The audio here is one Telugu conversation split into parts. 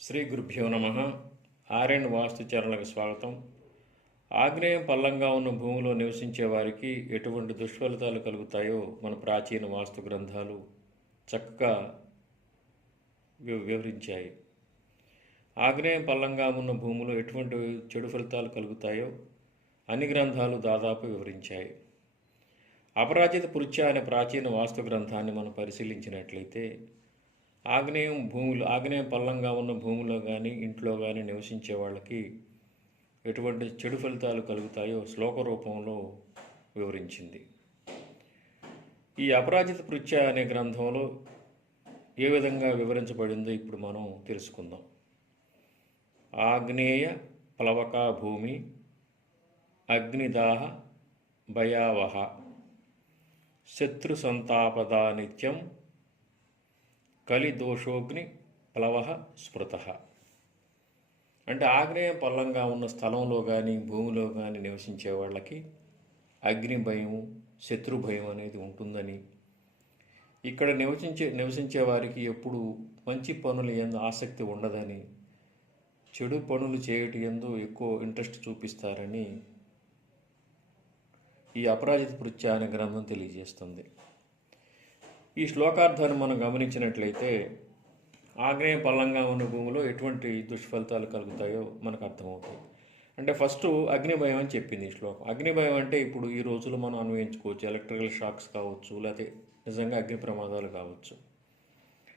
శ్రీ గురుభ్యో నమ. ఆర్ఎండ్ వాస్తు ఛానల్కి స్వాగతం. ఆగ్నేయం పల్లంగా ఉన్న భూమిలో నివసించే వారికి ఎటువంటి దుష్ఫలితాలు కలుగుతాయో మన ప్రాచీన వాస్తు గ్రంథాలు చక్కగా వివరించాయి. ఆగ్నేయం పల్లంగా ఉన్న భూమిలో ఎటువంటి చెడు ఫలితాలు కలుగుతాయో అన్ని గ్రంథాలు దాదాపు వివరించాయి. అపరాజిత పృచ్ఛ అనే ప్రాచీన వాస్తు గ్రంథాన్ని మనం పరిశీలించినట్లయితే ఆగ్నేయం పల్లంగా ఉన్న భూమిలో కానీ ఇంట్లో కానీ నివసించే వాళ్ళకి ఎటువంటి చెడు ఫలితాలు కలుగుతాయో శ్లోక రూపంలో వివరించింది. ఈ అపరాజిత పృచ్ఛ అనే గ్రంథంలో ఏ విధంగా వివరించబడిందో ఇప్పుడు మనం తెలుసుకుందాం. ఆగ్నేయ ప్లవక భూమి అగ్నిదాహ భయావహ శత్రు సంతాపదా నిత్యం కలిదోషోగ్ని ప్లవ స్మృత. అంటే ఆగ్నేయం పల్లంగా ఉన్న స్థలంలో కానీ భూమిలో కానీ నివసించే వాళ్ళకి అగ్ని భయం, శత్రు భయం అనేది ఉంటుందని, ఇక్కడ నివసించే వారికి ఎప్పుడు మంచి పనులు ఎందు ఆసక్తి ఉండదని, చెడు పనులు చేయటం ఎందు ఎక్కువ ఇంట్రెస్ట్ చూపిస్తారని ఈ అపరాజిత పృచ్ఛ అనే గ్రంథం తెలియజేస్తుంది. ఈ శ్లోకార్థాన్ని మనం గమనించినట్లయితే ఆగ్నేయ పల్లంగా ఉన్న భూమిలో ఎటువంటి దుష్ఫలితాలు కలుగుతాయో మనకు అర్థమవుతాయి. అంటే ఫస్ట్ అగ్నిభయం అని చెప్పింది ఈ శ్లోకం. అగ్నిభయం అంటే ఇప్పుడు ఈ రోజుల్లో మనం అన్వయించుకోవచ్చు. ఎలక్ట్రికల్ షాక్స్ కావచ్చు, లేకపోతే నిజంగా అగ్ని ప్రమాదాలు కావచ్చు.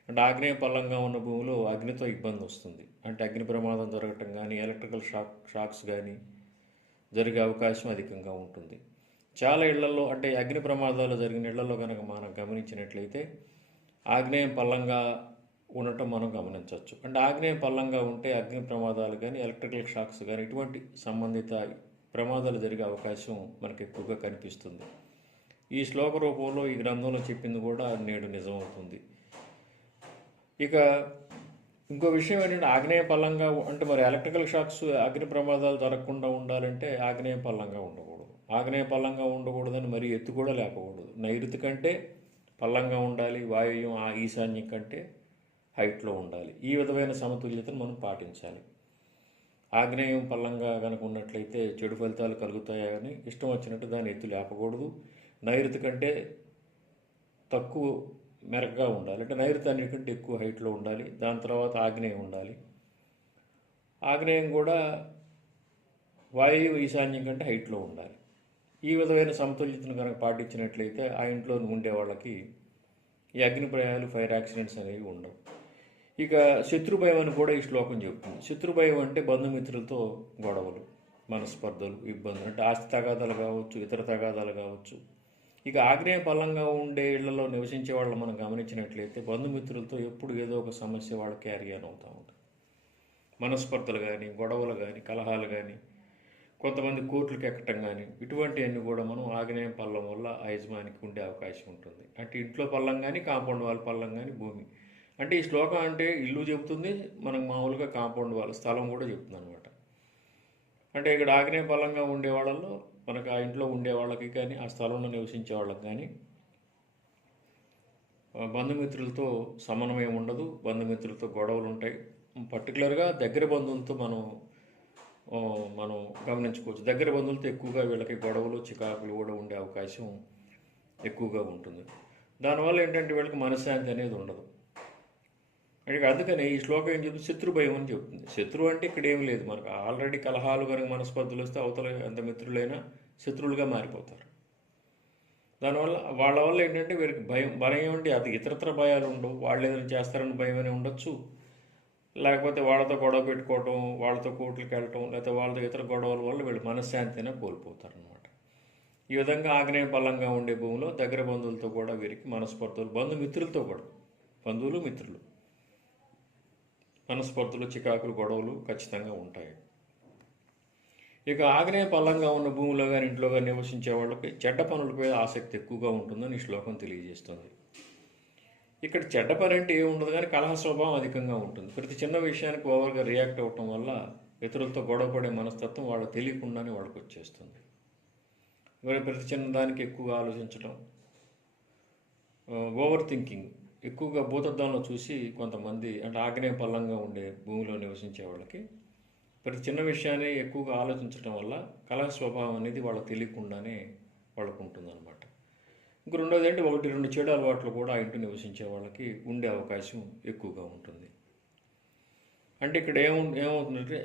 అంటే ఆగ్నేయ పల్లంగా ఉన్న భూమిలో అగ్నితో ఇబ్బంది వస్తుంది. అంటే అగ్ని ప్రమాదం జరగటం కానీ, ఎలక్ట్రికల్ షాక్స్ కానీ జరిగే అవకాశం అధికంగా ఉంటుంది. చాలా ఇళ్లలో, అంటే అగ్ని ప్రమాదాలు జరిగిన ఇళ్లలో కనుక మనం గమనించినట్లయితే ఆగ్నేయం పల్లంగా ఉండటం మనం గమనించవచ్చు. అంటే ఆగ్నేయం పల్లంగా ఉంటే అగ్ని ప్రమాదాలు కానీ, ఎలక్ట్రికల్ షాక్స్ కానీ ఇటువంటి సంబంధిత ప్రమాదాలు జరిగే అవకాశం మనకు ఎక్కువగా కనిపిస్తుంది. ఈ శ్లోక రూపంలో ఈ గ్రంథంలో చెప్పింది కూడా నేడు నిజమవుతుంది. ఇక ఇంకో విషయం ఏంటంటే ఆగ్నేయ పల్లంగా అంటే మరి ఎలక్ట్రికల్ షాక్స్, అగ్ని ప్రమాదాలు జరగకుండా ఉండాలంటే ఆగ్నేయ పల్లంగా ఉండకూడదు. ఆగ్నేయ పల్లంగా ఉండకూడదని మరి ఎత్తు కూడా లేకూడదు. నైరుతి కంటే పల్లంగా ఉండాలి, వాయువ్యం ఈశాన్యం కంటే హైట్లో ఉండాలి. ఈ విధమైన సమతుల్యతను మనం పాటించాలి. ఆగ్నేయం పల్లంగా కనుక ఉన్నట్లయితే చెడు ఫలితాలు కలుగుతాయని ఇష్టం వచ్చినట్టు దాన్ని ఎత్తు లేపకూడదు. నైరుతి కంటే తక్కువ మెరగ్గా ఉండాలి. అంటే నైరుతి అన్నిటికంటే ఎక్కువ హైట్లో ఉండాలి. దాని తర్వాత ఆగ్నేయం ఉండాలి. ఆగ్నేయం కూడా వాయువు ఈశాన్యం కంటే హైట్లో ఉండాలి. ఈ విధమైన సమతుల్యతను కనుక పాటించినట్లయితే ఆ ఇంట్లో ఉండే వాళ్ళకి ఈ అగ్నిప్రయాలు, ఫైర్ యాక్సిడెంట్స్ అనేవి ఉండవు. ఇక శత్రుభయం అని కూడా ఈ శ్లోకం చెబుతుంది. శత్రుభయం అంటే బంధుమిత్రులతో గొడవలు, మనస్పర్ధలు, ఇబ్బందులు, అంటే ఆస్తి తగాదాలు కావచ్చు, ఇతర తగాదాలు కావచ్చు. ఇక ఆగ్నేయ పల్లంగా ఉండే ఇళ్లలో నివసించే వాళ్ళు మనం గమనించినట్లయితే బంధుమిత్రులతో ఎప్పుడు ఏదో ఒక సమస్య వాళ్ళు క్యారీ ఆన్ అవుతూ ఉంటుంది. మనస్పర్ధలు కానీ, గొడవలు కానీ, కలహాలు కానీ, కొంతమంది కోర్టులకు ఎక్కటం కానీ ఇటువంటివన్నీ కూడా మనం ఆగ్నేయం పల్లం వల్ల ఆ యజమానికి ఉండే అవకాశం ఉంటుంది. అంటే ఇంట్లో పల్లం కానీ, కాంపౌండ్ వాళ్ళ పల్లం కానీ, భూమి. అంటే ఈ శ్లోకం అంటే ఇల్లు చెబుతుంది, మనకు మామూలుగా కాంపౌండ్ వాళ్ళ స్థలం కూడా చెబుతుంది అనమాట. అంటే ఇక్కడ ఆగ్నేయ పల్లంగా ఉండే వాళ్ళల్లో మనకు ఆ ఇంట్లో ఉండే వాళ్ళకి కానీ, ఆ స్థలంలో నివసించే వాళ్ళకి కానీ బంధుమిత్రులతో సమన్వయం ఉండదు, బంధుమిత్రులతో గొడవలు ఉంటాయి. పర్టికులర్గా దగ్గర బంధువులతో మనం గమనించుకోవచ్చు. దగ్గర బంధువులతో ఎక్కువగా వీళ్ళకి గొడవలు, చికాకులు కూడా ఉండే అవకాశం ఎక్కువగా ఉంటుంది. దానివల్ల ఏంటంటే వీళ్ళకి మనశ్శాంతి అనేది ఉండదు. అంటే అందుకని ఈ శ్లోకం ఏం చెప్తుంది, శత్రు భయం అని చెప్తుంది. శత్రువు అంటే ఇక్కడ ఏం లేదు, మనకు ఆల్రెడీ కలహాలు కనుక మనస్పర్ధలు వస్తే అవతల ఎంత మిత్రులైనా శత్రువులుగా మారిపోతారు. దానివల్ల వాళ్ళ వల్ల ఏంటంటే వీరికి భయం ఏమంటే అది ఇతరత్ర భయాలు ఉండవు. వాళ్ళు ఏదైనా చేస్తారని భయం అని ఉండొచ్చు, లేకపోతే వాళ్ళతో గొడవ పెట్టుకోవటం, వాళ్ళతో కోర్టులకు వెళ్ళటం, లేకపోతే వాళ్ళతో ఇతర గొడవల వల్ల వీళ్ళు మనశ్శాంతిని కోల్పోతారు అనమాట. ఈ విధంగా ఆగ్నేయ బలంగా ఉండే భూమిలో దగ్గర బంధువులతో కూడా వీరికి మనస్పర్ధలు, బంధుమిత్రులతో కూడా, బంధువులు మిత్రులు మనస్పర్ధలు, చికాకులు, గొడవలు ఖచ్చితంగా ఉంటాయి. ఇక ఆగ్నేయ పల్లంగా ఉన్న భూమిలో కానీ ఇంట్లో కానీ నివసించే వాళ్ళకి చెడ్డ పనులపై ఆసక్తి ఎక్కువగా ఉంటుందని ఈ శ్లోకం తెలియజేస్తుంది. ఇక్కడ చెడ్డ పని అంటే ఏముండదు, కానీ కలహ స్వభావం అధికంగా ఉంటుంది. ప్రతి చిన్న విషయానికి ఓవర్గా రియాక్ట్ అవ్వటం వల్ల ఇతరులతో గొడవపడే మనస్తత్వం వాళ్ళకి తెలియకుండానే వాళ్ళకి వచ్చేస్తుంది. ప్రతి చిన్న దానికి ఎక్కువగా ఆలోచించడం, ఓవర్ థింకింగ్, ఎక్కువగా భూతద్దంలో చూసి కొంతమంది అంటే ఆగ్నేయ పల్లంగా ఉండే భూమిలో నివసించే వాళ్ళకి ప్రతి చిన్న విషయాన్ని ఎక్కువగా ఆలోచించడం వల్ల కలహ స్వభావం అనేది వాళ్ళకి తెలియకుండానే వాళ్ళకు ఉంటుందన్నమాట. ఇంక రెండోది అంటే 1-2 చెడు అలవాట్లు కూడా ఆ ఇంటి నివసించే వాళ్ళకి ఉండే అవకాశం ఎక్కువగా ఉంటుంది. అంటే ఇక్కడ ఏమవుతుందంటే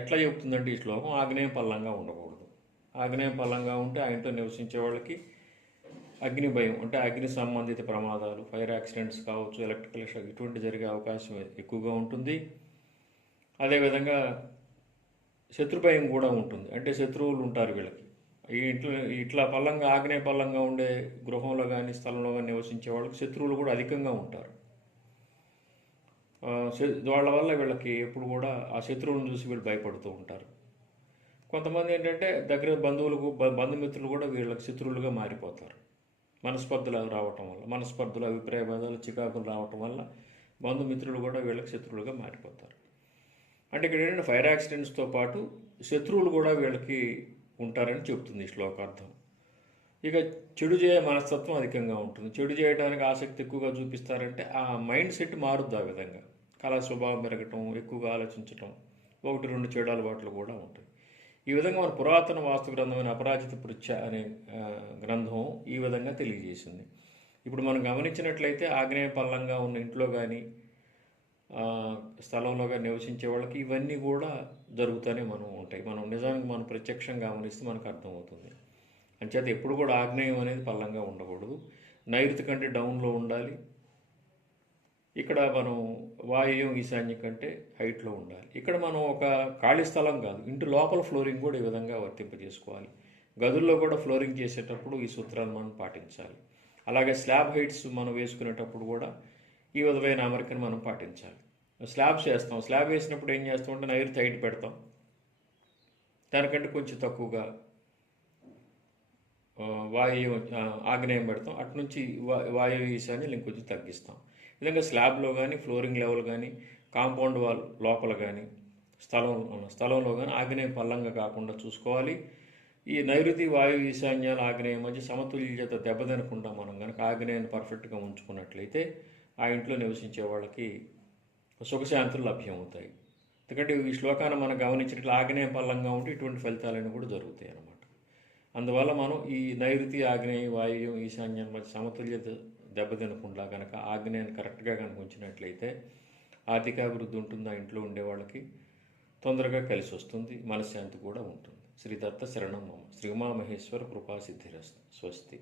ఎట్లా చెబుతుందంటే ఈ శ్లోకం ఆగ్నేయ పల్లంగా ఉండకూడదు. ఆగ్నేయ పల్లంగా ఉంటే ఆ ఇంట్లో నివసించే వాళ్ళకి అగ్ని భయం అంటే అగ్ని సంబంధిత ప్రమాదాలు, ఫైర్ యాక్సిడెంట్స్ కావచ్చు, ఎలక్ట్రికల్ షాక్ ఇటువంటి జరిగే అవకాశం ఎక్కువగా ఉంటుంది. అదేవిధంగా శత్రు భయం కూడా ఉంటుంది. అంటే శత్రువులు ఉంటారు వీళ్ళకి. ఈ ఇంట్లో ఇట్లా పల్లంగా ఆగ్నేయ పల్లంగా ఉండే గృహంలో కానీ స్థలంలో కానీ నివసించే వాళ్ళకి శత్రువులు కూడా అధికంగా ఉంటారు. వాళ్ళ వల్ల వీళ్ళకి ఎప్పుడు కూడా ఆ శత్రువులను చూసి వీళ్ళు భయపడుతూ ఉంటారు. కొంతమంది ఏంటంటే దగ్గర బంధువులకు బంధుమిత్రులు కూడా వీళ్ళకి శత్రువులుగా మారిపోతారు. మనస్పర్ధలు రావటం వల్ల, మనస్పర్ధలు, అభిప్రాయ భేదాలు, చికాకులు రావటం వల్ల బంధుమిత్రులు కూడా వీళ్ళకి శత్రువులుగా మారిపోతారు. అంటే ఇక్కడ ఏంటంటే ఫైర్ యాక్సిడెంట్స్తో పాటు శత్రువులు కూడా వీళ్ళకి ఉంటారని చెప్తుంది ఈ శ్లోకార్థం. ఇక చెడు చేయ మనస్తత్వం అధికంగా ఉంటుంది. చెడు చేయడానికి ఆసక్తి ఎక్కువగా చూపిస్తారంటే ఆ మైండ్ సెట్ మారుద్ది. ఆ విధంగా కళా స్వభావం పెరగటం, ఎక్కువగా ఆలోచించటం, 1-2 చెడు అలవాట్లు కూడా ఉంటాయి. ఈ విధంగా మన పురాతన వాస్తు గ్రంథమైన అపరాజిత పృచ్ఛ అనే గ్రంథం ఈ విధంగా తెలియజేసింది. ఇప్పుడు మనం గమనించినట్లయితే ఆగ్నేయ పల్లంగా ఉన్న ఇంట్లో కానీ స్థలంలో కానీ నివసించే వాళ్ళకి ఇవన్నీ కూడా జరుగుతూనే ఉంటాయి. నిజానికి మనం ప్రత్యక్షంగా గమనిస్తే మనకు అర్థమవుతుంది. అంచేత ఎప్పుడు కూడా ఆగ్నేయం అనేది పల్లంగా ఉండకూడదు. నైరుతి కంటే డౌన్లో ఉండాలి. ఇక్కడ మనం వాయువ్యం ఈశాన్యం కంటే హైట్లో ఉండాలి. ఇక్కడ మనం ఒక ఖాళీ స్థలం కాదు, ఇంటి లోపల ఫ్లోరింగ్ కూడా ఈ విధంగా వర్తింపజేసుకోవాలి. గదుల్లో కూడా ఫ్లోరింగ్ చేసేటప్పుడు ఈ సూత్రాలను మనం పాటించాలి. అలాగే స్లాబ్ హైట్స్ మనం వేసుకునేటప్పుడు కూడా ఈ విధమైన అమరికను మనం పాటించాలి. స్లాబ్స్ వేస్తాం, స్లాబ్ వేసినప్పుడు ఏం చేస్తామంటే నైరుతి హైట్ పెడతాం, దానికంటే కొంచెం తక్కువగా ఆగ్నేయం పెడతాం, అటు నుంచి వాయువు ఈశాన్యం ఇంకొంచెం తగ్గిస్తాం. ఈ విధంగా స్లాబ్లో కానీ, ఫ్లోరింగ్ లెవెల్ కానీ, కాంపౌండ్ వాల్ లోపల కానీ, స్థలంలో కానీ ఆగ్నేయం పల్లంగా కాకుండా చూసుకోవాలి. ఈ నైరుతి వాయువు ఈశాన్యాల ఆగ్నేయం మధ్య సమతుల్యత దెబ్బతినకుండా మనం కనుక ఆగ్నేయాన్ని పర్ఫెక్ట్గా ఉంచుకున్నట్లయితే ఆ ఇంట్లో నివసించే వాళ్ళకి సుఖశాంతులు లభ్యమవుతాయి. ఎందుకంటే ఈ శ్లోకాన్ని మనం గమనించినట్లు ఆగ్నేయ పల్లంగా ఉంటే ఇటువంటి ఫలితాలన్నీ కూడా జరుగుతాయి అన్నమాట. అందువల్ల మనం ఈ నైరుతి, ఆగ్నేయ, వాయువ్యం, ఈశాన్యం మధ్య సమతుల్యత దెబ్బతినకుండా కనుక ఆగ్నేయాన్ని కరెక్ట్గా కనుక ఉంచినట్లయితే ఆర్థికాభివృద్ధి ఉంటుంది. ఆ ఇంట్లో ఉండే వాళ్ళకి తొందరగా కలిసి వస్తుంది, మనశ్శాంతి కూడా ఉంటుంది. శ్రీదత్త శరణం మమ. శ్రీ ఉమామహేశ్వర కృపా సిద్ధిరస్తు. స్వస్తి.